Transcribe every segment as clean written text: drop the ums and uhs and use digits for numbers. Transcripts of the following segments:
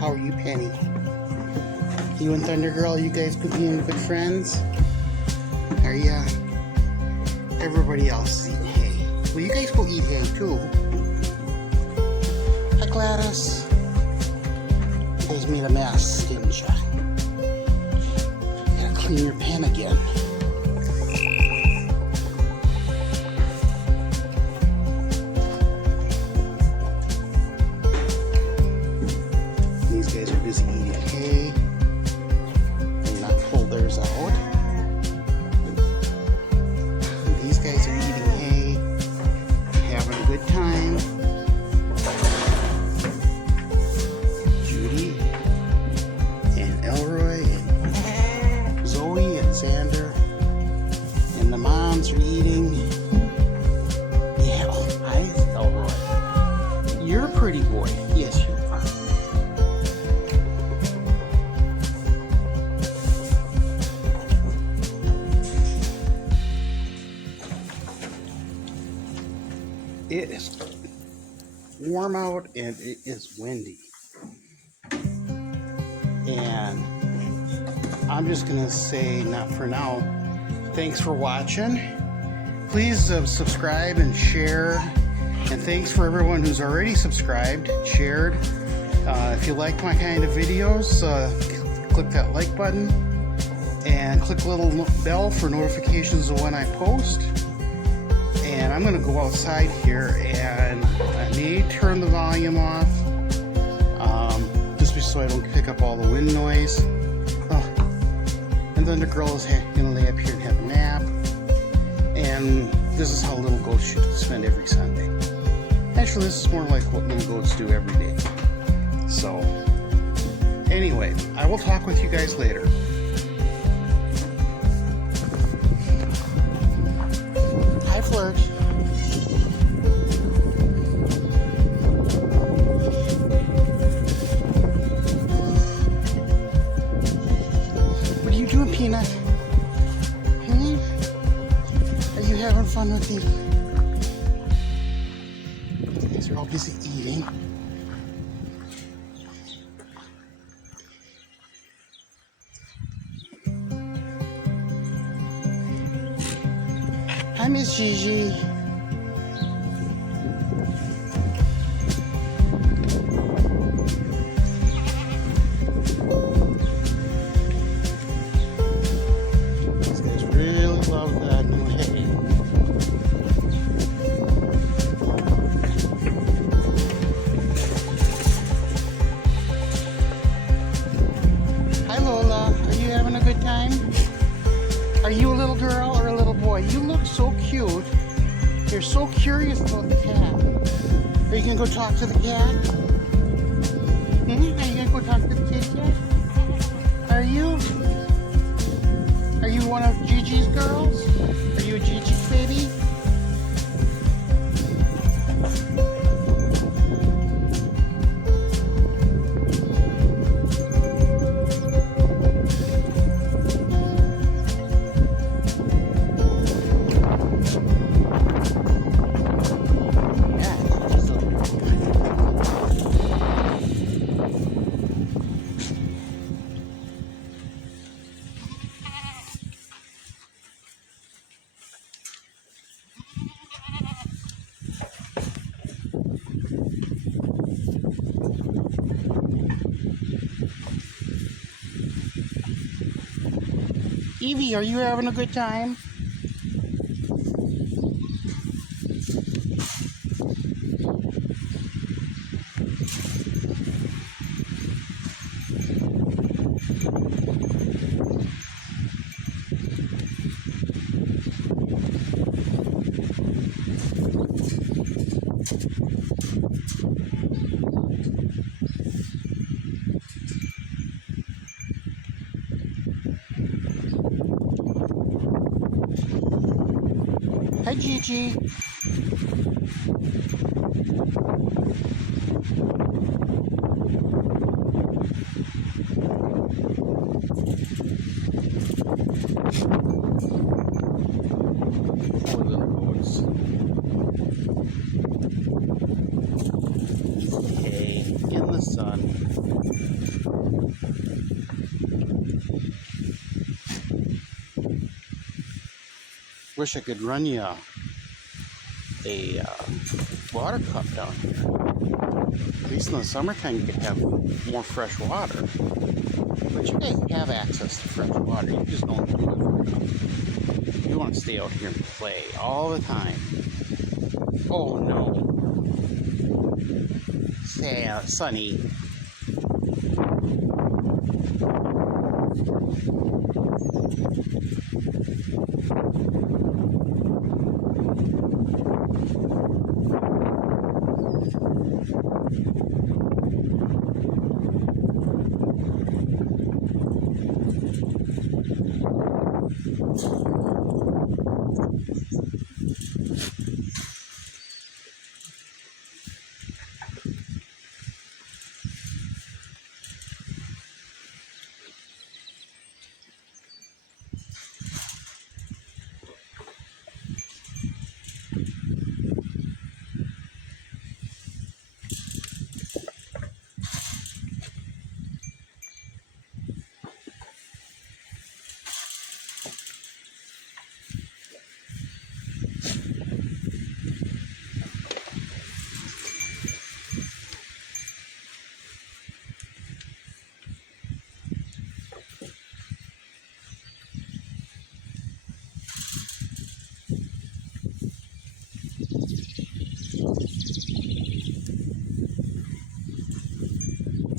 How are you, Penny? You and Thunder Girl, you guys being good friends? Are ya? Everybody else is eating hay. Well, you guys go eat hay too. Hi, Gladys. You guys made a mess, didn't ya? You gotta clean your pen again. These guys are busy eating hay. And not pull theirs out. These guys are eating hay, having a good time. Judy and Elroy and Zoe and Xander and the moms are eating. Yeah, hi Elroy. You're a pretty boy. Yes, you are. It is warm out and it is windy. And I'm just going to say, not for now, thanks for watching. Please subscribe and share. And thanks for everyone who's already subscribed, shared. If you like my kind of videos, click that like button and click the little bell for notifications of when I post. And I'm going to go outside here and I may turn the volume off just so I don't pick up all the wind noise. Oh. And then the girl is going to lay up here and have a nap. And this is how little goats should spend every Sunday. Actually, this is more like what little goats do every day. So, anyway, I will talk with you guys later. Hi, Flirt. What are you doing, Peanut? Are you having fun with me? You guys are all busy eating. Hi, Miss Gigi. These guys really love that new hay. Hi, Lola. Are you having a good time? Are you a little girl or a little boy? You look so cute. You're so curious about the cat. Are you gonna go talk to the cat? Are you gonna go talk to the kitty cat? Are you? Are you one of Gigi's girls? Are you a Gigi baby? Evie, are you having a good time? Hi, Gigi. Poor little goats. Okay, in the sun. Wish I could run you a water cup down here. At least in the summertime you could have more fresh water. But you guys have access to fresh water. You just don't do it for enough. You want to stay out here and play all the time. Oh no. Say, Sunny.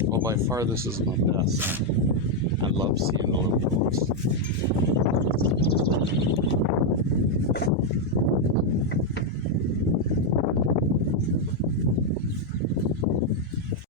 Well, by far this is my best. I love seeing the little boats.